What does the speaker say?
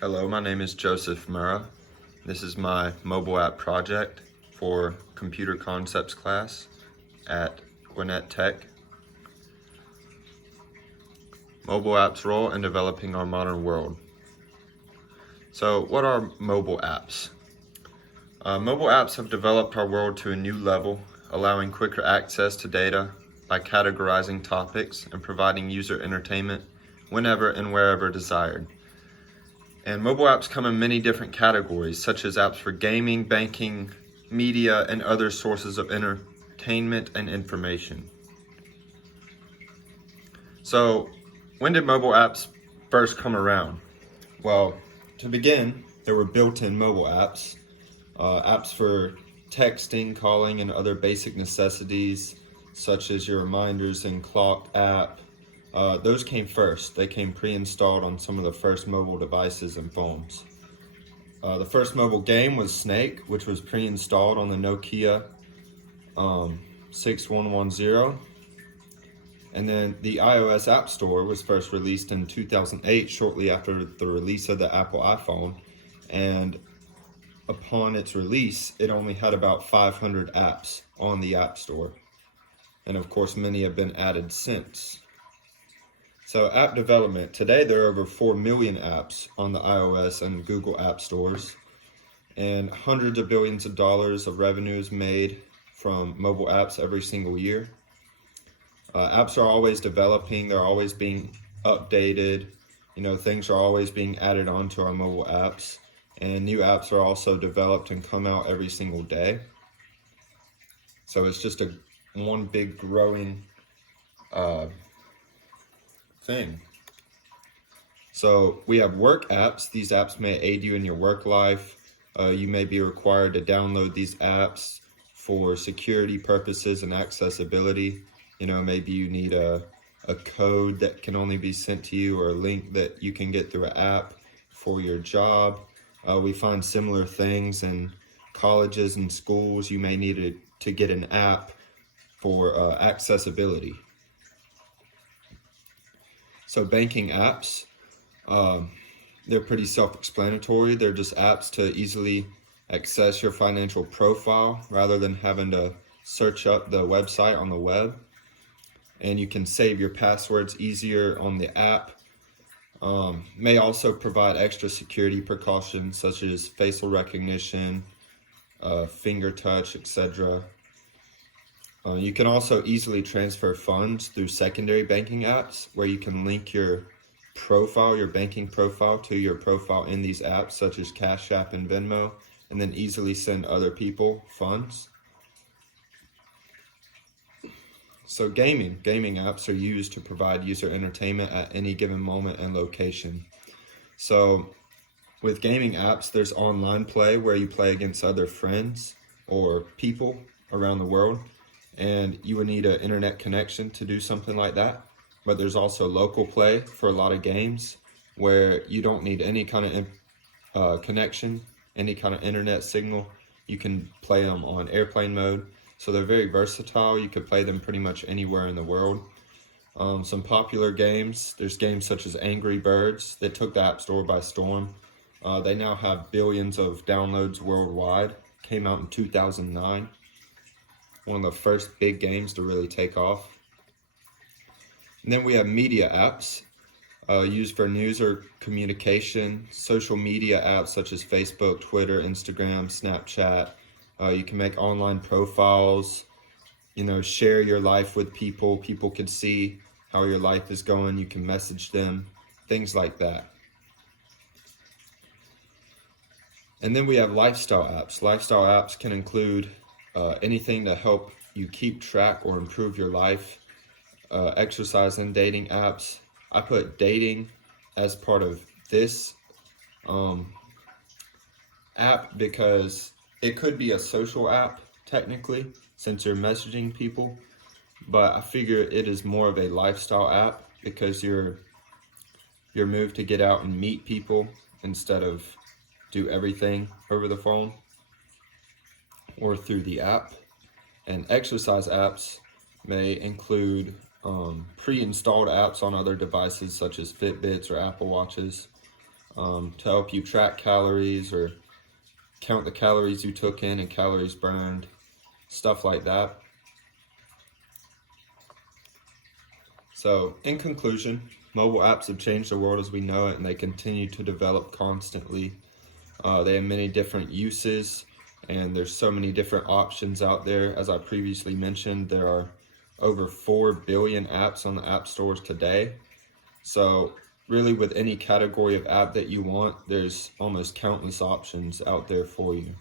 Hello, my name is Joseph Murrah. This is my mobile app project for computer concepts class at Gwinnett Tech. Mobile apps' role in developing our modern world. So what are mobile apps? Mobile apps have developed our world to a new level, allowing quicker access to data by categorizing topics and providing user entertainment whenever and wherever desired. And mobile apps come in many different categories, such as apps for gaming, banking, media, and other sources of entertainment and information. So, when did mobile apps first come around? Well, to begin, there were built-in mobile apps, apps for texting, calling, and other basic necessities, such as your reminders and clock app. Those came first. They came pre-installed on some of the first mobile devices and phones. The first mobile game was Snake, which was pre-installed on the Nokia 6110. And then the iOS App Store was first released in 2008, shortly after the release of the Apple iPhone. And upon its release, it only had about 500 apps on the App Store. And of course, many have been added since. So app development. Today there are over 4 million apps on the iOS and Google App Stores, and hundreds of billions of dollars of revenue is made from mobile apps every single year. Apps are always developing, they're always being updated, things are always being added onto our mobile apps, and new apps are also developed and come out every single day. So it's just one big growing thing. So we have work apps. These apps may aid you in your work life. You may be required to download these apps for security purposes and accessibility. Maybe you need a code that can only be sent to you, or a link that you can get through an app for your job. We find similar things in colleges and schools. You may need to get an app for accessibility. So banking apps, they're pretty self-explanatory. They're just apps to easily access your financial profile rather than having to search up the website on the web. And you can save your passwords easier on the app. May also provide extra security precautions such as facial recognition, finger touch, etc. You can also easily transfer funds through secondary banking apps, where you can link your profile, your banking profile, to your profile in these apps such as Cash App and Venmo, and then easily send other people funds. So gaming apps are used to provide user entertainment at any given moment and location. So with gaming apps, there's online play, where you play against other friends or people around the world, and you would need an internet connection to do something like that. But there's also local play for a lot of games, where you don't need any kind of connection, any kind of internet signal. You can play them on airplane mode. So they're very versatile. You could play them pretty much anywhere in the world. Some popular games, there's games such as Angry Birds that took the App Store by storm. They now have billions of downloads worldwide. Came out in 2009. One of the first big games to really take off. And then we have media apps used for news or communication. Social media apps such as Facebook, Twitter, Instagram, Snapchat. You can make online profiles, share your life with people. People can see how your life is going. You can message them, things like that. And then we have lifestyle apps. Lifestyle apps can include anything to help you keep track or improve your life. Exercise and dating apps. I put dating as part of this app because it could be a social app technically, since you're messaging people, but I figure it is more of a lifestyle app because you're moved to get out and meet people instead of do everything over the phone or through the app. And exercise apps may include pre-installed apps on other devices such as Fitbits or Apple Watches. to help you track calories or count the calories you took in and calories burned, stuff like that. So, in conclusion, mobile apps have changed the world as we know it, and they continue to develop constantly. They have many different uses, and there's so many different options out there. As I previously mentioned, there are over 4 billion apps on the app stores today. So really, with any category of app that you want, there's almost countless options out there for you.